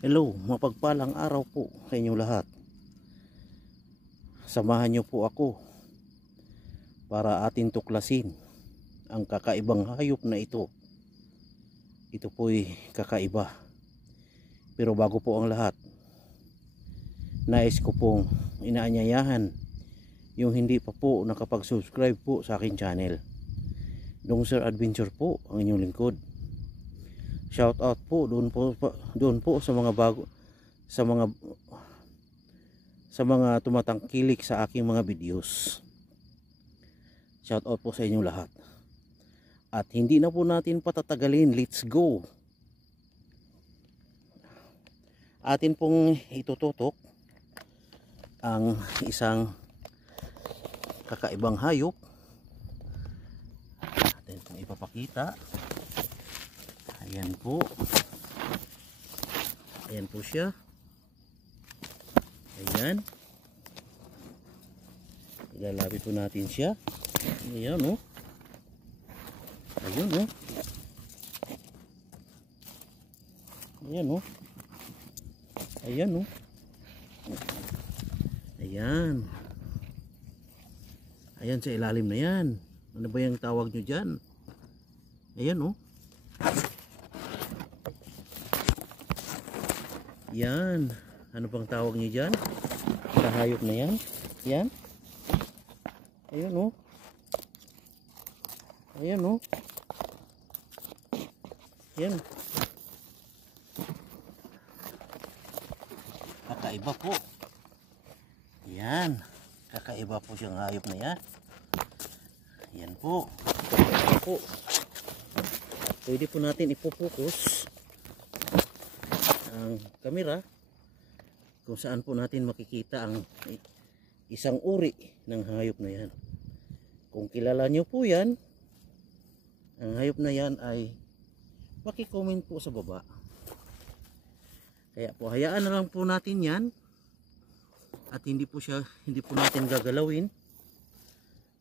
Hello, mapagpalang araw po sa inyong lahat. Samahan niyo po ako para atin tuklasin ang kakaibang hayop na ito. Ito po'y kakaiba. Pero bago po ang lahat, nais ko pong inaanyayahan yung hindi pa po nakapag-subscribe po sa aking channel. Dong Sir Adventure po ang inyong lingkod. Shout out po doon po sa mga bago, sa mga tumatangkilik sa aking mga videos. Shout out po sa inyong lahat. At hindi na po natin patatagalin, let's go. Atin pong itututok ang isang kakaibang hayop. Atin pong ipapakita. Ayan po. Ayan po siya. Ayan. Ilalapit po natin siya. Ayan o. Ayun o. Ayan o. Ayan o. Ayan. Ayan sa ilalim na yan. Ano ba yung tawag nyo dyan? Ayan o. Yan. Ano bang tawag niyo dyan? Sa hayop na yan? Yan. Ayun o. Ayan o. Yan. Kakaiba po. Yan. Kakaiba po siyang hayop na yan. Yan po. Kakaiba po. Pwede po natin ipopokus ang kamera kung saan po natin makikita ang isang uri ng hayop na yan. Kung kilala nyo po yan, ang hayop na yan ay paki-comment po sa baba. Kaya po hayaan na lang po natin yan at hindi po natin gagalawin.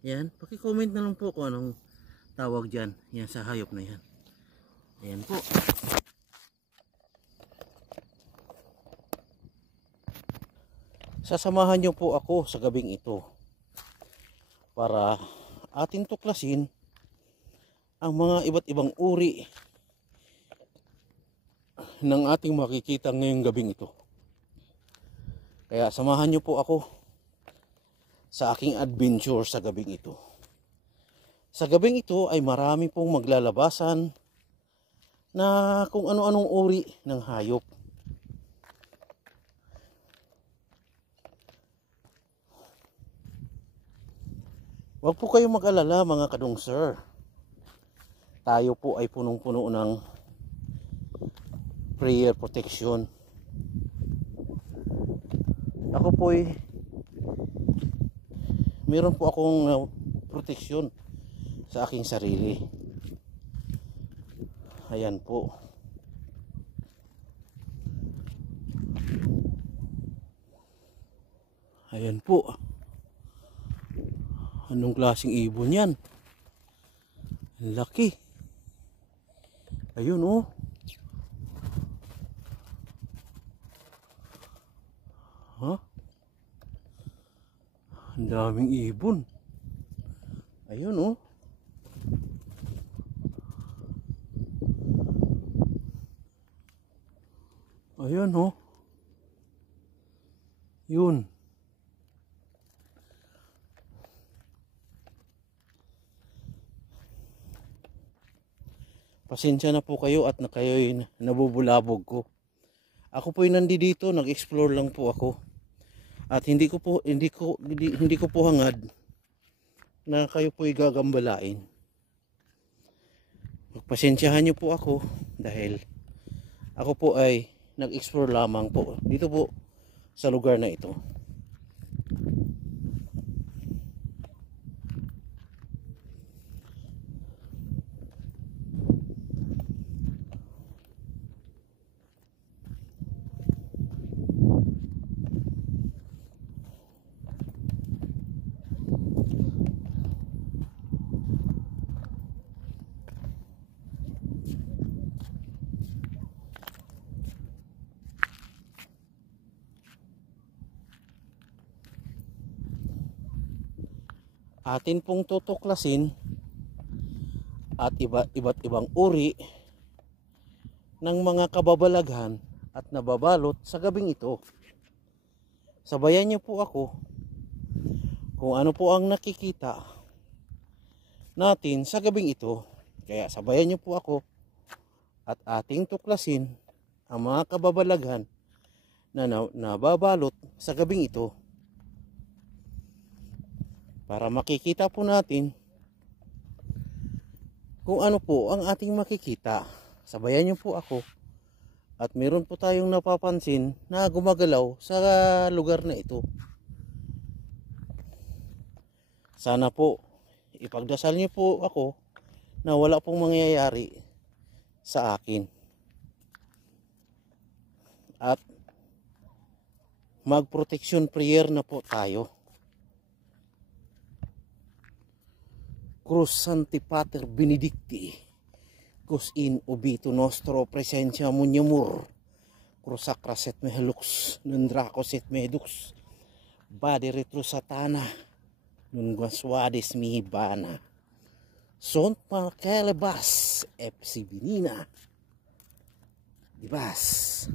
Yan, paki-comment na lang po kung anong tawag dyan yan sa hayop na yan. Ayan po. Sasamahan niyo po ako sa gabing ito para atin tuklasin ang mga iba't ibang uri ng ating makikita ngayong gabing ito. Kaya samahan niyo po ako sa aking adventure sa gabing ito. Sa gabing ito ay marami pong maglalabasan na kung ano-anong uri ng hayop. Huwag po kayong mag-alala mga kadong sir. Tayo po ay punong-puno ng prayer protection. Ako po ay meron po akong proteksyon sa aking sarili. Ayan po. Ayan po. Anong klaseng ibon yan? Ang laki. Ayun oh. Ha? Ang daming ibon. Ayun oh. Ayun oh. Yun. Pasensya na po kayo at kayo'y nabubulabog ko. Ako po'y nandito, nag-explore lang po ako. At hindi ko po hangad na kayo po'y gagambalain. Pagpasensyahan niyo po ako dahil ako po ay nag-explore lamang po dito po sa lugar na ito. atin pong tutuklasin at iba't ibang uri ng mga kababalaghan at nababalot sa gabing ito. Sabayan niyo po ako kung ano po ang nakikita natin sa gabing ito. Kaya sabayan niyo po ako at ating tuklasin ang mga kababalaghan na nababalot sa gabing ito. Para makikita po natin kung ano po ang ating makikita. Sabayan niyo po ako. At meron po tayong napapansin na gumagalaw sa lugar na ito. Sana po ipagdasal niyo po ako na wala pong mangyayari sa akin. At mag-protection prayer na po tayo. Cruz Sancti Pater Benedicti, Cus in obito nostro presentia munyamur, Cruz sacra set mehelux, nun draco set medux, bade retro satana, nun guaswades mihibana, sont parkelebas, epsibinina, dibas.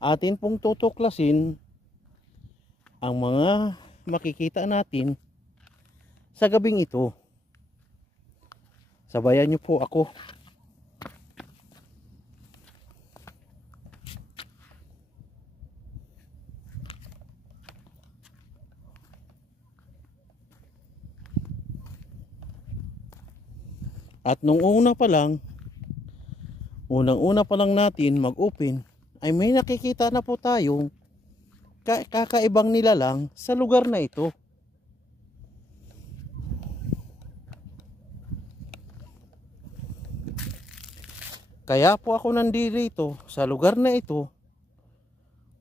Atin pong tutuklasin ang mga makikita natin sa gabing ito. Sabayan niyo po ako. At nung unang-una pa lang natin mag-open, ay may nakikita na po tayong kakaibang nilalang sa lugar na ito. Kaya po ako nandito sa lugar na ito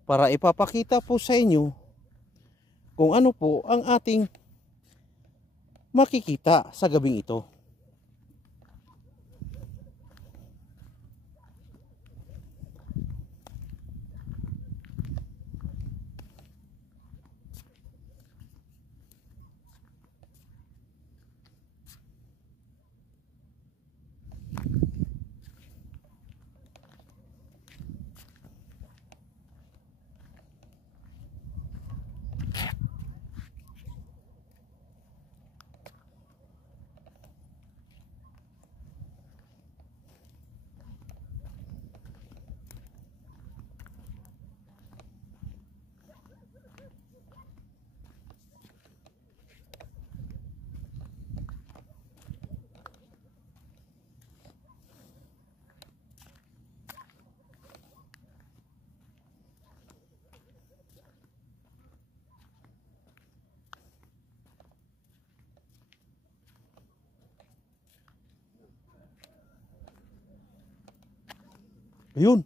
para ipapakita po sa inyo kung ano po ang ating makikita sa gabing ito. Ayun,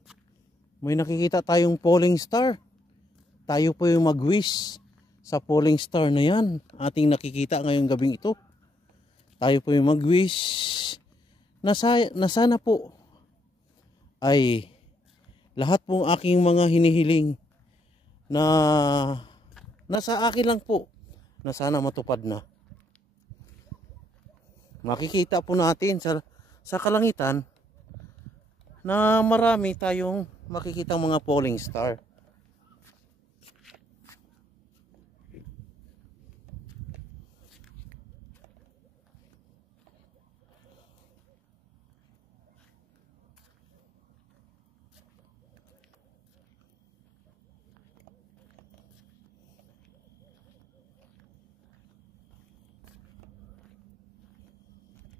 may nakikita tayong falling star. Tayo po yung mag-wish sa falling star na yan. Ating nakikita ngayong gabing ito. Tayo po yung mag-wish na sana po ay lahat pong aking mga hinihiling na nasa akin lang po na sana matupad na. Makikita po natin sa kalangitan na marami tayong makikita mga falling star.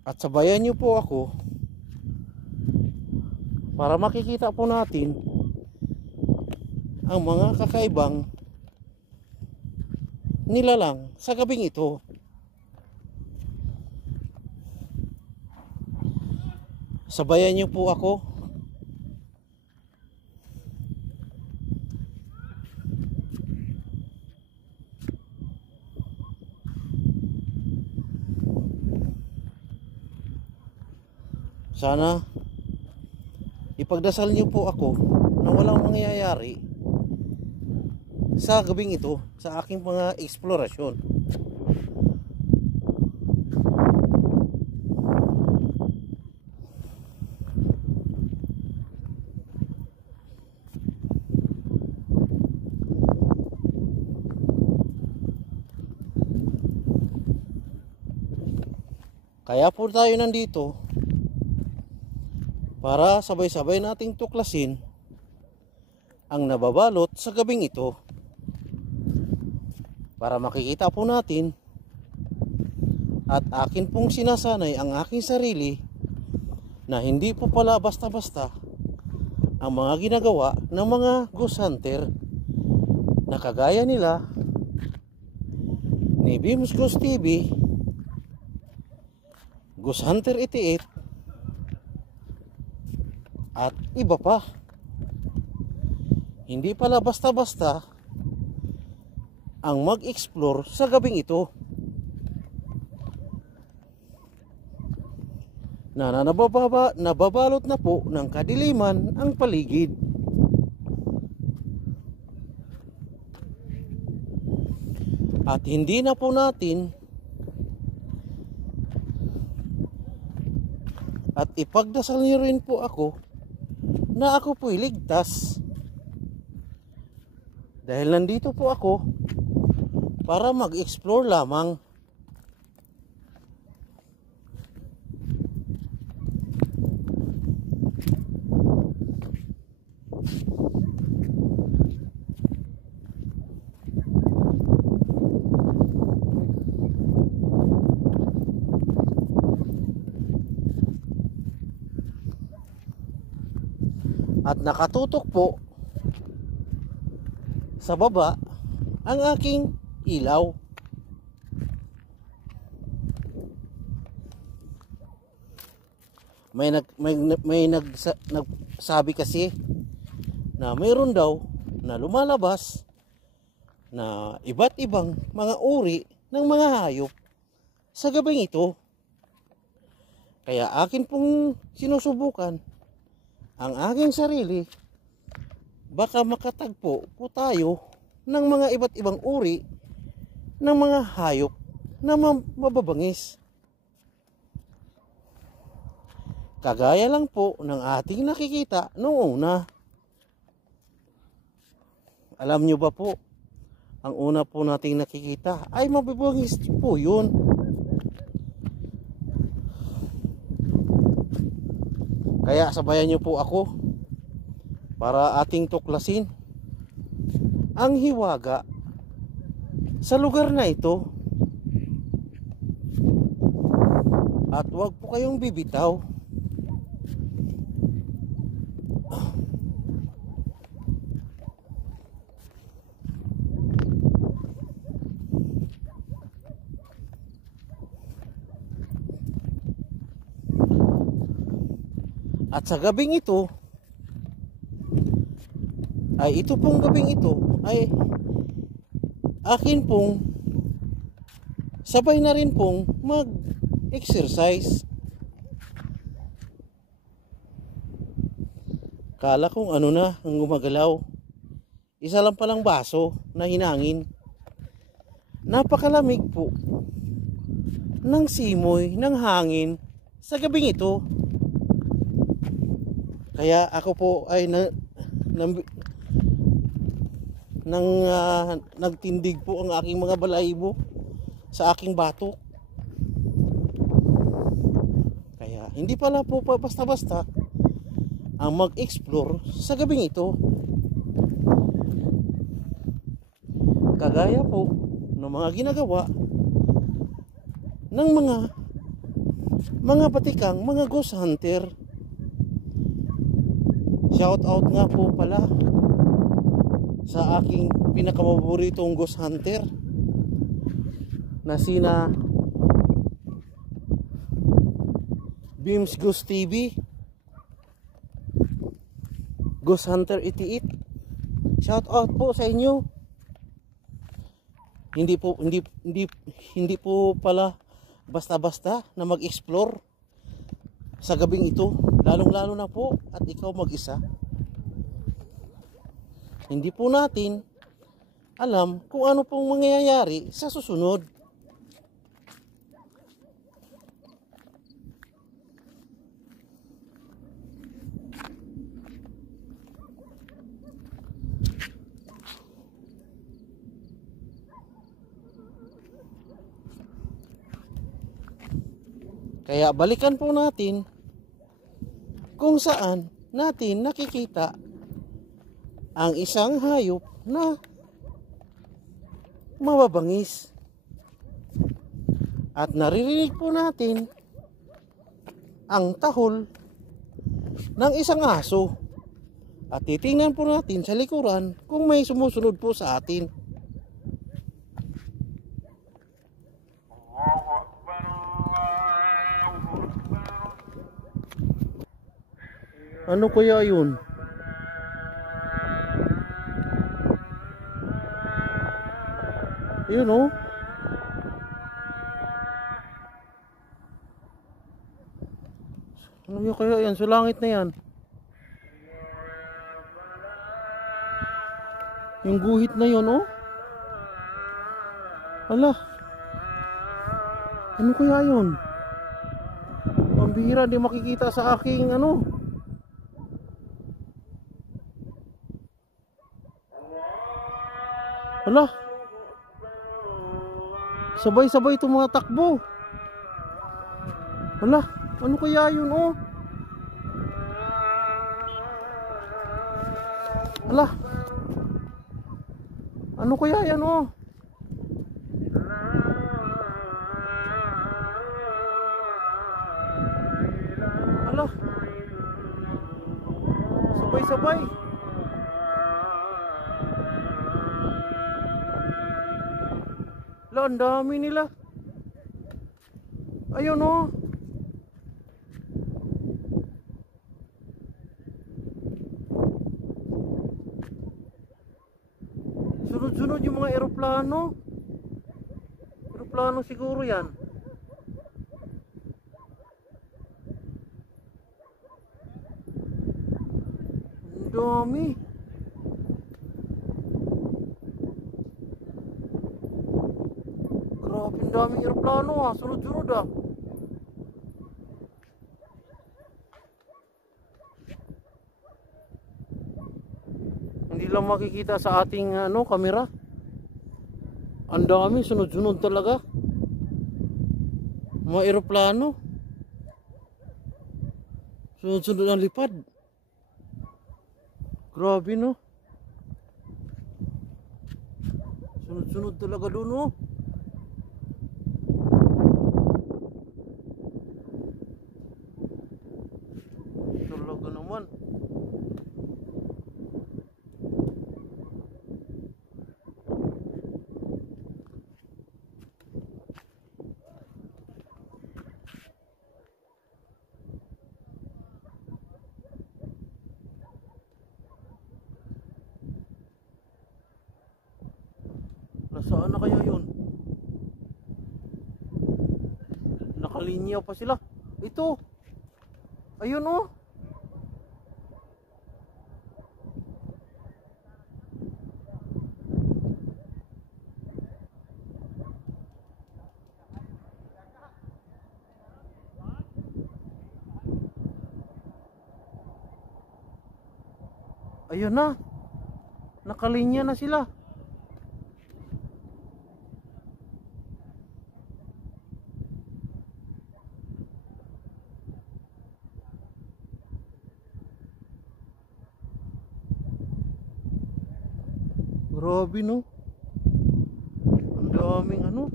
At sabayan niyo po ako para makikita po natin ang mga kakaibang nilalang sa gabing ito. Sabayan niyo po ako. Sana ipagdasal niyo po ako na walang mangyayari sa gabing ito sa aking mga eksplorasyon. Kaya po tayo nandito para sabay-sabay nating tuklasin ang nababalot sa gabing ito, para makikita po natin at akin pong sinasanay ang aking sarili na hindi po pala basta-basta ang mga ginagawa ng mga ghost hunter na kagaya nila ni Beams Ghost TV, Ghost Hunter 88 at iba pa. Hindi pala basta-basta ang mag-explore sa gabing ito na nababalot na po ng kadiliman ang paligid. At hindi na po natin at ipagdasal niyo rin po ako na ako po'y ligtas, dahil nandito po ako para mag-explore lamang. At nakatutok po sa baba ang aking ilaw. May nagsabi kasi na mayroon daw na lumalabas na iba't ibang mga uri ng mga hayop sa gabing ito. Kaya akin pong sinusubukan ang aking sarili, baka makatagpo po tayo ng mga iba't ibang uri ng mga hayop na mababangis. Kagaya lang po ng ating nakikita noong una. Alam nyo ba po, ang una po nating nakikita ay mababangis po yun. Kaya sabayan nyo po ako para ating tuklasin ang hiwaga sa lugar na ito. At huwag po kayong bibitaw. At sa gabing ito, ay ito pong gabing ito ay akin pong sabay na rin pong mag-exercise. Kala kong ano na ang gumagalaw. Isa lang palang baso na hinangin. Napakalamig po ng simoy ng hangin sa gabing ito. Kaya ako po ay nagtindig po ang aking mga balahibo sa aking batok. Kaya hindi pala po basta-basta ang mag-explore sa gabing ito. Kagaya po ng mga ginagawa ng mga batikang mga ghost hunter. Shout out nga po pala sa aking pinakamaboritong ghost hunter na sina Beams Ghost TV Ghost Hunter 88. Shout out po sa inyo. Hindi po pala basta-basta na mag-explore sa gabing ito, lalong-lalo na po at ikaw mag-isa. Hindi po natin alam kung ano pong mangyayari sa susunod. Kaya balikan po natin kung saan natin nakikita ang isang hayop na mababangis. At naririnig po natin ang tahol ng isang aso. At titingnan po natin sa likuran kung may sumusunod po sa atin. Ano kaya yun? Yun oh. Ano yun kaya yan? Sulangit na yan. Yung guhit na yun oh. Ala. Ano kaya yun? Pambihira, di makikita sa aking ano. Ala. Sabay-sabay tumatakbo. Ala, ano kaya yun oh? Ala. Ano kaya yan oh? Ala. Sabay-sabay. Ala, ang dami nila. Ayun oh. Sunod-sunod yung mga eroplano. Eroplano siguro yan. Ang dami. Grabe, ang daming eroplano ah. Sunod-sunod ah. Hindi lang makikita sa ating ano, kamera. Ang dami, sunod-sunod talaga. Mga eroplano. Sunod-sunod ang lipad. Grabe no. Sunod-sunod talaga doon no. Talaga naman. Nasaan na kaya yun? Nakalinya pa sila. Ito. Ayun oh. Ayun na. Nakalinya na sila. Grabe no. Ang daming ano.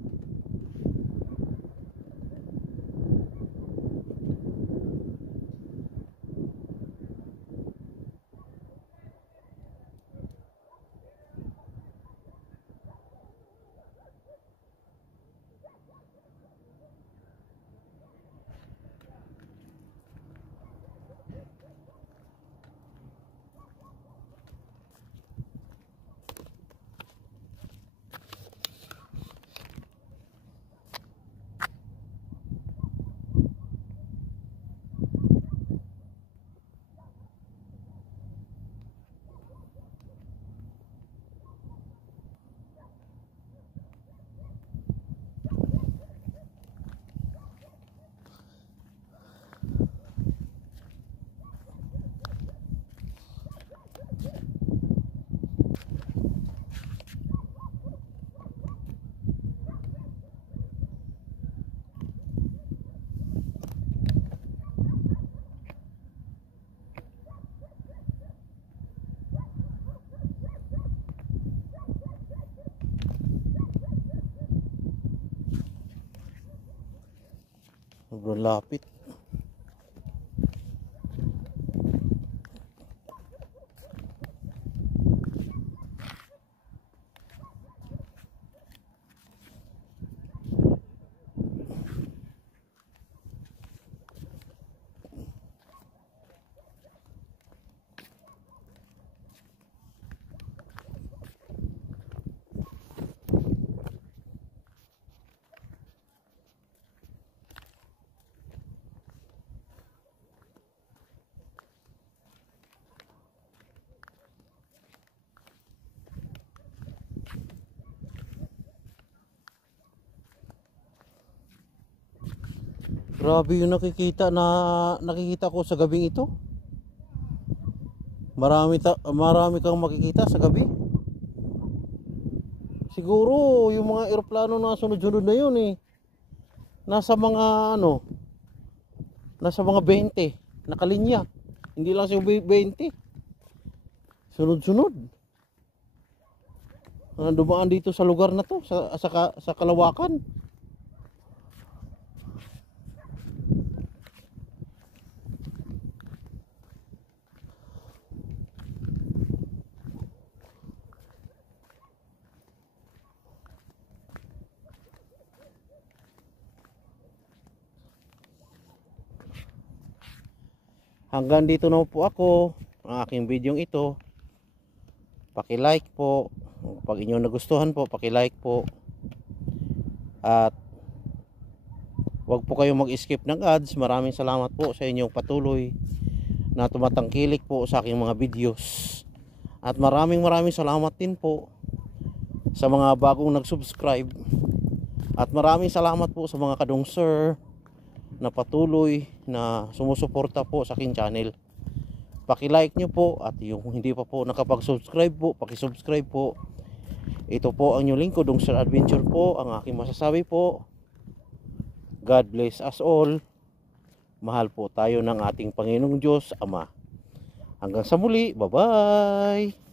Sobrang lapit. Grabe yung nakikita ko sa gabing ito. Marami kang makikita sa gabi. Siguro yung mga eroplano na sunod-sunod na yun eh. Nasa mga nasa mga 20 nakalinya. Hindi lang siya 20. Sunod-sunod. Dumaan dito sa lugar na to sa Kalawakan. Hanggang dito na po ako ang aking video ito. Paki-like po. Pag inyong nagustuhan po, paki-like po. At wag po kayong mag-skip ng ads. Maraming salamat po sa inyong patuloy na tumatangkilik po sa aking mga videos. At maraming salamat din po sa mga bagong nag-subscribe. At maraming salamat po sa mga kadungser na patuloy na sumusuporta po sa aking channel. Paki-like nyo po, at yung hindi pa po nakapag-subscribe po, paki-subscribe po. Ito po ang inyong lingkod, Dungser Adventure po. Ang aking masasabi po, God bless us all. Mahal po tayo ng ating Panginoong Diyos Ama. Hanggang sa muli, bye-bye.